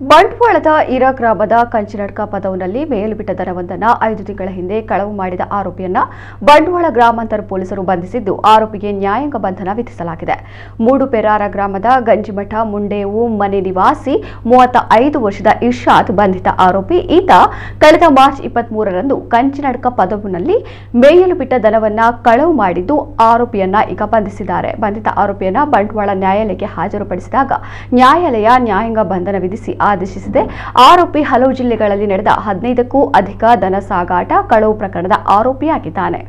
ಬಂಟ್ವಾಳದ ಈರಾ ಗ್ರಾಮದ ಕಂಚಿನಡ್ಕ ಪದವಿನಲ್ಲಿ ಮೇಯಲು ಬಿಟ್ಟ ದನವೊಂದನ್ನು 5 ತಿಂಗಳ ಹಿಂದೆ ಕಳವು ಮಾಡಿದ ಆರೋಪಿಯನ್ನ ಬಂಟ್ವಾಳ ಗ್ರಾಮಾಂತರ ಪೊಲೀಸರು ಬಂಧಿಸಿದ್ದು, ಆರೋಪಿಗೆ ನ್ಯಾಯಾಂಗ ಬಂಧನ ವಿಧಿಸಲಾಗಿದೆ. ಮೂಡುಪೆರಾರ ಗ್ರಾಮದ ಗಂಜಿಮಠ ಮುಂಡೇವು ಮನೆ ನಿವಾಸಿ 35 ವರ್ಷದ ಇರ್ಷಾದ್ ಬಂಧಿತ ಆರೋಪಿ. ಈತ ಕಳೆದ ಮಾರ್ಚ್ 23ರಂದು ಕಂಚಿನಡ್ಕ ಪದವಿನಲ್ಲಿ ಮೇಯಲು ಬಿಟ್ಟ ದನವನ್ನ ಕಳವು ಮಾಡಿದ್ದು, ಆರೋಪಿಯನ್ನ ಈಗ ಬಂಧಿಸಿದ್ದಾರೆ. ಬಂಧಿತ ಆರೋಪಿಯನ್ನ ಬಂಟ್ವಾಳ ನ್ಯಾಯಾಲಯಕ್ಕೆ ಹಾಜರುಪಡಿಸಿದಾಗ ನ್ಯಾಯಾಲಯ ನ್ಯಾಯಾಂಗ ಬಂಧನ ವಿಧಿಸಿ ಆದೇಶಿಸಿದೆ. ಆರೋಪಿ ಹಲವು ಜಿಲ್ಲೆಗಳಲ್ಲಿ ನಡೆದ 15ಕ್ಕೂ ಅಧಿಕ ದನ ಸಾಗಾಟ, ಕಳವು ಪ್ರಕರಣದ ಆರೋಪಿಯಾಗಿದ್ದಾನೆ.